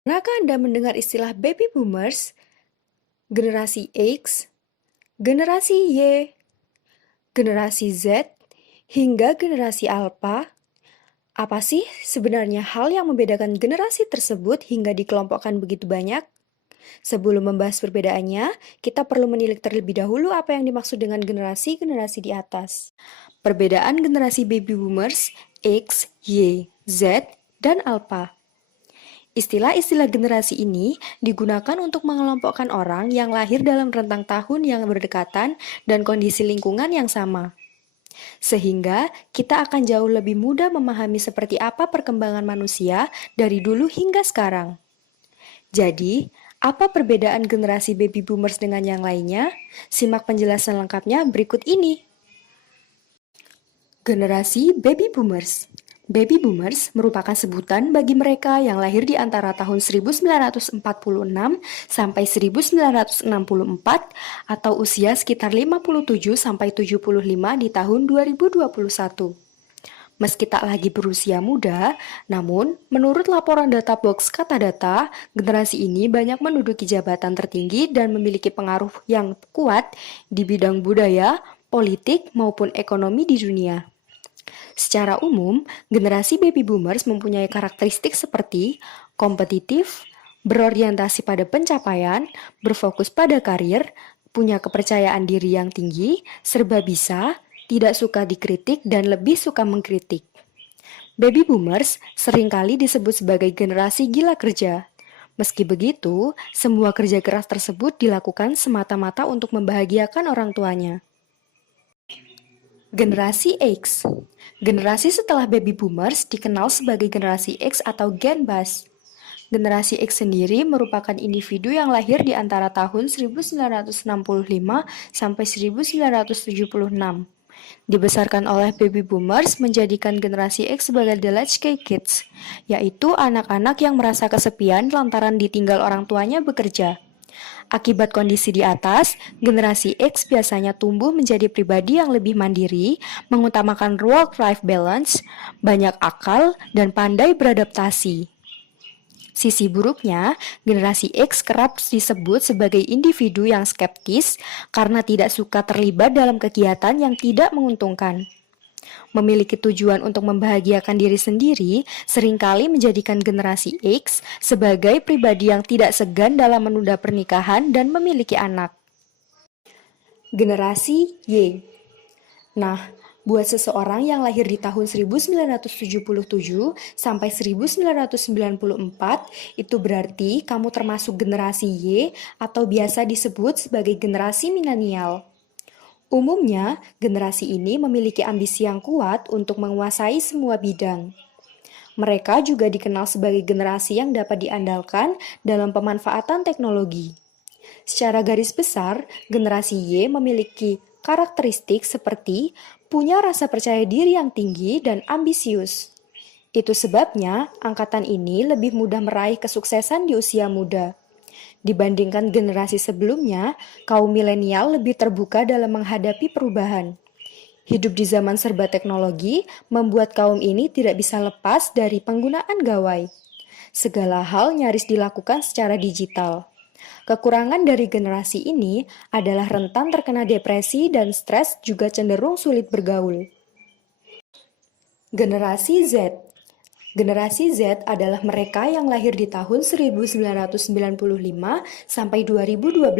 Pernahkah Anda mendengar istilah baby boomers, generasi X, generasi Y, generasi Z, hingga generasi Alpha? Apa sih sebenarnya hal yang membedakan generasi tersebut hingga dikelompokkan begitu banyak? Sebelum membahas perbedaannya, kita perlu menilik terlebih dahulu apa yang dimaksud dengan generasi-generasi di atas. Perbedaan generasi baby boomers, X, Y, Z, dan Alpha. Istilah-istilah generasi ini digunakan untuk mengelompokkan orang yang lahir dalam rentang tahun yang berdekatan dan kondisi lingkungan yang sama. Sehingga kita akan jauh lebih mudah memahami seperti apa perkembangan manusia dari dulu hingga sekarang. Jadi, apa perbedaan generasi baby boomers dengan yang lainnya? Simak penjelasan lengkapnya berikut ini. Generasi baby boomers. Baby boomers merupakan sebutan bagi mereka yang lahir di antara tahun 1946 sampai 1964 atau usia sekitar 57 sampai 75 di tahun 2021. Meski tak lagi berusia muda, namun menurut laporan data box Katadata, generasi ini banyak menduduki jabatan tertinggi dan memiliki pengaruh yang kuat di bidang budaya, politik, maupun ekonomi di dunia. Secara umum, generasi baby boomers mempunyai karakteristik seperti kompetitif, berorientasi pada pencapaian, berfokus pada karir, punya kepercayaan diri yang tinggi, serba bisa, tidak suka dikritik, dan lebih suka mengkritik. Baby boomers seringkali disebut sebagai generasi gila kerja. Meski begitu, semua kerja keras tersebut dilakukan semata-mata untuk membahagiakan orang tuanya. Generasi X. Generasi setelah baby boomers dikenal sebagai generasi X atau Gen Bus. Generasi X sendiri merupakan individu yang lahir di antara tahun 1965 sampai 1976. Dibesarkan oleh baby boomers menjadikan generasi X sebagai the latchkey kids, yaitu anak-anak yang merasa kesepian lantaran ditinggal orang tuanya bekerja. Akibat kondisi di atas, generasi X biasanya tumbuh menjadi pribadi yang lebih mandiri, mengutamakan work-life balance, banyak akal, dan pandai beradaptasi. Sisi buruknya, generasi X kerap disebut sebagai individu yang skeptis karena tidak suka terlibat dalam kegiatan yang tidak menguntungkan. Memiliki tujuan untuk membahagiakan diri sendiri seringkali menjadikan generasi X sebagai pribadi yang tidak segan dalam menunda pernikahan dan memiliki anak. Generasi Y. Nah, buat seseorang yang lahir di tahun 1977 sampai 1994, itu berarti kamu termasuk generasi Y atau biasa disebut sebagai generasi milenial. Umumnya, generasi ini memiliki ambisi yang kuat untuk menguasai semua bidang. Mereka juga dikenal sebagai generasi yang dapat diandalkan dalam pemanfaatan teknologi. Secara garis besar, generasi Y memiliki karakteristik seperti punya rasa percaya diri yang tinggi dan ambisius. Itu sebabnya angkatan ini lebih mudah meraih kesuksesan di usia muda. Dibandingkan generasi sebelumnya, kaum milenial lebih terbuka dalam menghadapi perubahan. Hidup di zaman serba teknologi membuat kaum ini tidak bisa lepas dari penggunaan gawai. Segala hal nyaris dilakukan secara digital. Kekurangan dari generasi ini adalah rentan terkena depresi dan stres juga cenderung sulit bergaul. Generasi Z. Generasi Z adalah mereka yang lahir di tahun 1995 sampai 2012.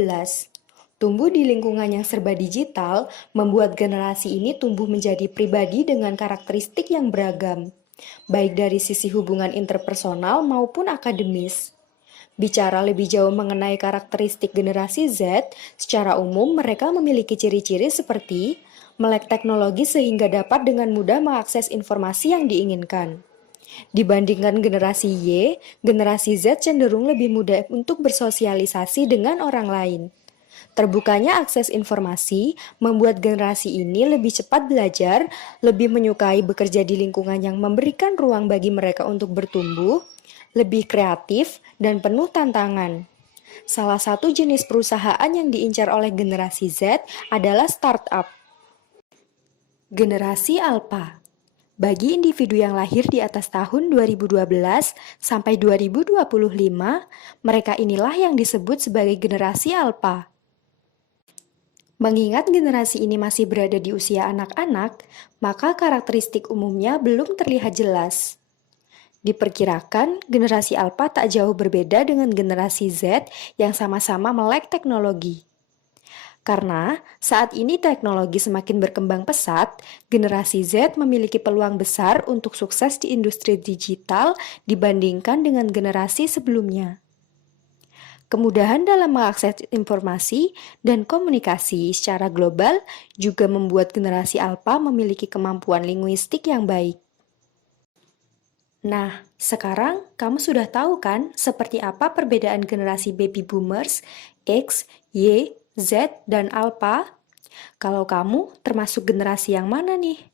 Tumbuh di lingkungan yang serba digital membuat generasi ini tumbuh menjadi pribadi dengan karakteristik yang beragam, baik dari sisi hubungan interpersonal maupun akademis. Bicara lebih jauh mengenai karakteristik generasi Z, secara umum mereka memiliki ciri-ciri seperti melek teknologi sehingga dapat dengan mudah mengakses informasi yang diinginkan. Dibandingkan generasi Y, generasi Z cenderung lebih mudah untuk bersosialisasi dengan orang lain. Terbukanya akses informasi membuat generasi ini lebih cepat belajar, lebih menyukai bekerja di lingkungan yang memberikan ruang bagi mereka untuk bertumbuh, lebih kreatif, dan penuh tantangan. Salah satu jenis perusahaan yang diincar oleh generasi Z adalah startup. Generasi Alpha. Bagi individu yang lahir di atas tahun 2012 sampai 2025, mereka inilah yang disebut sebagai generasi alfa. Mengingat generasi ini masih berada di usia anak-anak, maka karakteristik umumnya belum terlihat jelas. Diperkirakan, generasi alfa tak jauh berbeda dengan generasi Z yang sama-sama melek teknologi. Karena saat ini teknologi semakin berkembang pesat, generasi Z memiliki peluang besar untuk sukses di industri digital dibandingkan dengan generasi sebelumnya. Kemudahan dalam mengakses informasi dan komunikasi secara global juga membuat generasi alfa memiliki kemampuan linguistik yang baik. Nah, sekarang kamu sudah tahu kan seperti apa perbedaan generasi baby boomers, X, Y, Z, dan alpha? Kalau kamu termasuk generasi yang mana nih?